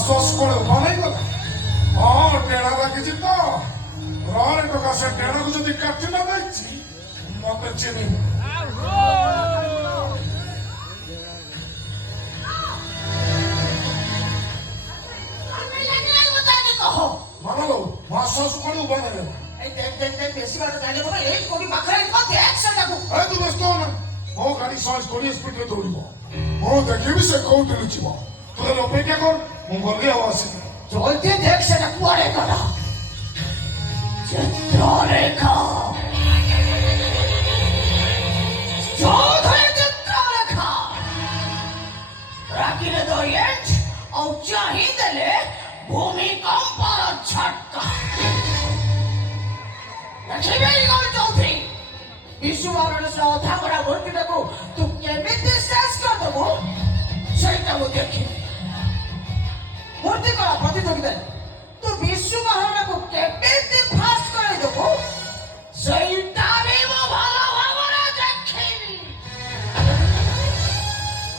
sauce କୋଳେ ବନେଇଗଲା ହଁ ଟେଣା ଲାଗିଛି ତ ରରେ ଟଙ୍କା ସେ ଟେଣାକୁ ଯଦି କାଟି ନ ଦେଇଛି ମତେ ଚିହ୍ନିବ ମାନলো ମା ସସ୍ କୋଳେ ବନେଇଗଲା ତୁ ବ୍ୟସ୍ତ ହନା ମୋ ଗାଡି 120 ସ୍ପିଡରେ ଦୌଡ଼ିବ ମୁଁ ଦେଖିବି ସେ କୋଉଠି ଲୁଚିବ ତୁ ହେଲେ ଅପେକ୍ଷା କର ମୁଁ ଗଲି ଆଉ ଆସିବି চলতে দেখ সেটা কুয়ারে করা চিত্ররেখা চৌধুরী চিত্ররেখা রাখিলে দরিয়েট ও চাহি দেলে ভূমিকম্পর ঝটকা রাখিবে গল চৌধুরী বিশ্বভারত সহ অধাগড়া মূর্তিটাকে তু কেমিতি শেষ করদেবু সেইটা মু দেখি মূর্তি করা প্রতিযোগিতা